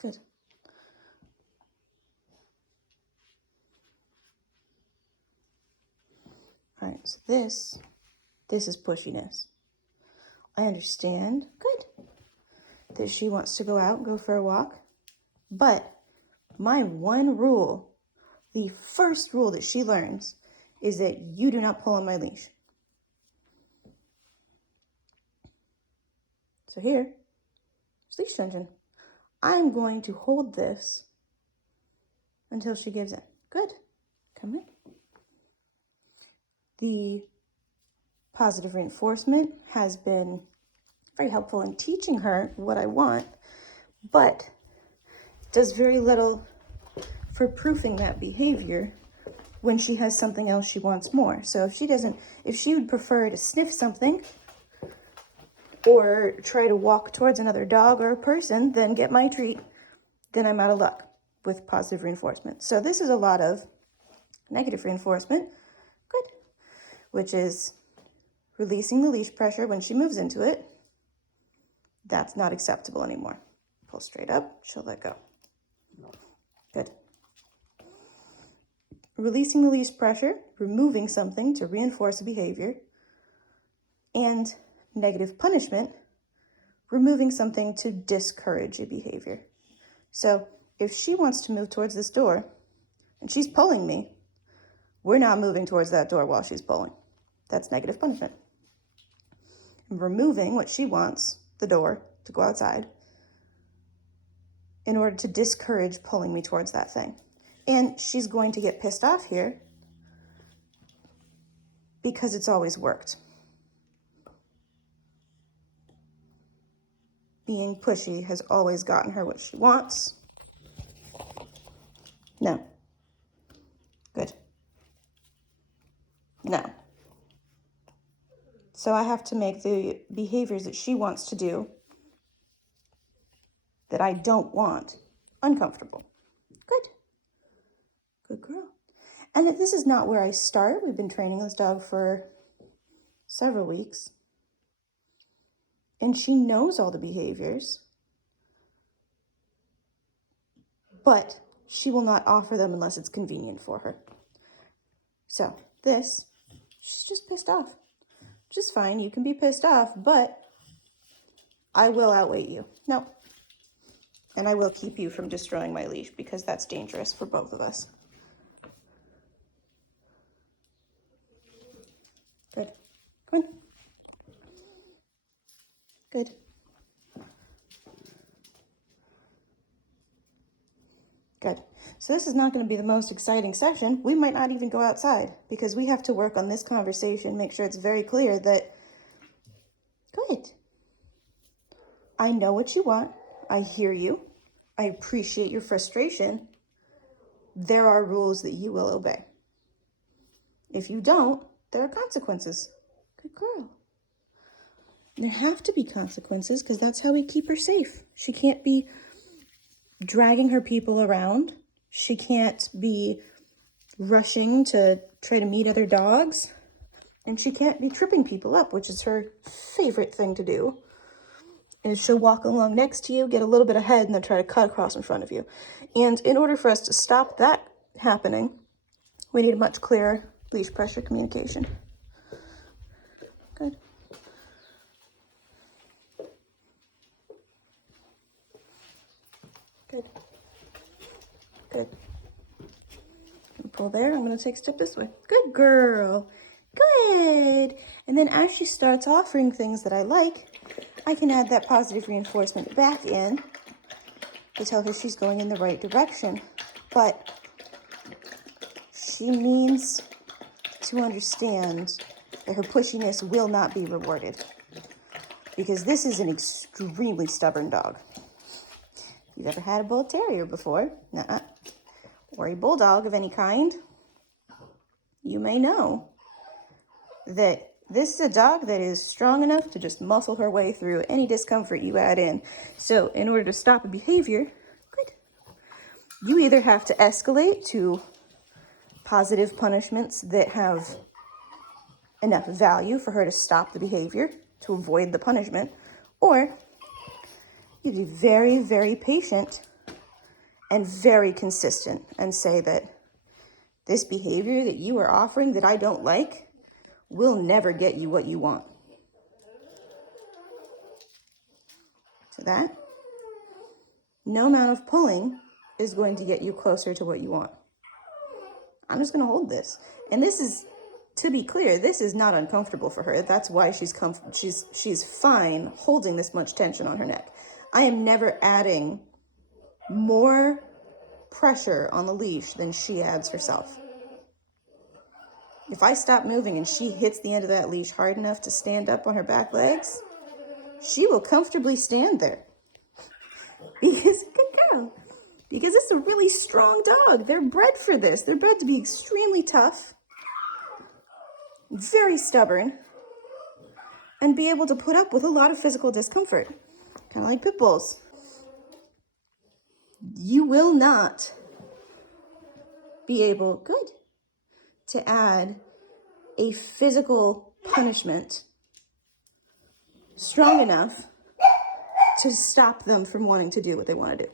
Good. All right, so this is pushiness. I understand, good, that she wants to go out and go for a walk, but my one rule, the first rule that she learns, is that you do not pull on my leash. So here, leash tension. I'm going to hold this until she gives in. Good. Come in. The positive reinforcement has been very helpful in teaching her what I want, but does very little for proofing that behavior when she has something else she wants more. So if she would prefer to sniff something or try to walk towards another dog or a person, then get my treat, then I'm out of luck with positive reinforcement. So this is a lot of negative reinforcement, good, which is releasing the leash pressure when she moves into it. That's not acceptable anymore. Pull straight up, she'll let go. Good. Releasing the leash pressure, removing something to reinforce a behavior, and negative punishment, removing something to discourage a behavior. So if she wants to move towards this door and she's pulling me, we're not moving towards that door while she's pulling. That's negative punishment. And removing what she wants, the door, to go outside, in order to discourage pulling me towards that thing. And she's going to get pissed off here because it's always worked. Being pushy has always gotten her what she wants. No. Good. No. So I have to make the behaviors that she wants to do that I don't want uncomfortable. Good. Good girl. And this is not where I start. We've been training this dog for several weeks. And she knows all the behaviors, but she will not offer them unless it's convenient for her. So she's just pissed off. Which is fine, you can be pissed off, but I will outweight you. No. And I will keep you from destroying my leash because that's dangerous for both of us. Good. Come on. Good. Good. So this is not going to be the most exciting session. We might not even go outside because we have to work on this conversation, make sure it's very clear that, good. I know what you want. I hear you. I appreciate your frustration. There are rules that you will obey. If you don't, there are consequences. Good girl. There have to be consequences because that's how we keep her safe. She can't be dragging her people around. She can't be rushing to try to meet other dogs. And she can't be tripping people up, which is her favorite thing to do. Is she'll walk along next to you, get a little bit ahead, and then try to cut across in front of you. And in order for us to stop that happening, we need a much clearer leash pressure communication. Good. Good. Good. Pull there. I'm going to take a step this way. Good girl. Good. And then as she starts offering things that I like, I can add that positive reinforcement back in to tell her she's going in the right direction. But she needs to understand that her pushiness will not be rewarded because this is an extremely stubborn dog. If you've ever had a bull terrier before, or a bulldog of any kind, you may know that this is a dog that is strong enough to just muscle her way through any discomfort you add in. So in order to stop a behavior, good, you either have to escalate to positive punishments that have enough value for her to stop the behavior, to avoid the punishment, or you be very, very patient and very consistent and say that this behavior that you are offering that I don't like will never get you what you want. So that, no amount of pulling is going to get you closer to what you want. I'm just going to hold this. And this is, to be clear, this is not uncomfortable for her. That's why she's fine holding this much tension on her neck. I am never adding more pressure on the leash than she adds herself. If I stop moving and she hits the end of that leash hard enough to stand up on her back legs, she will comfortably stand there. Because, good girl, because it's a really strong dog. They're bred for this. They're bred to be extremely tough, very stubborn, and be able to put up with a lot of physical discomfort. Kind of like pit bulls. You will not be able, good, to add a physical punishment strong enough to stop them from wanting to do what they want to do.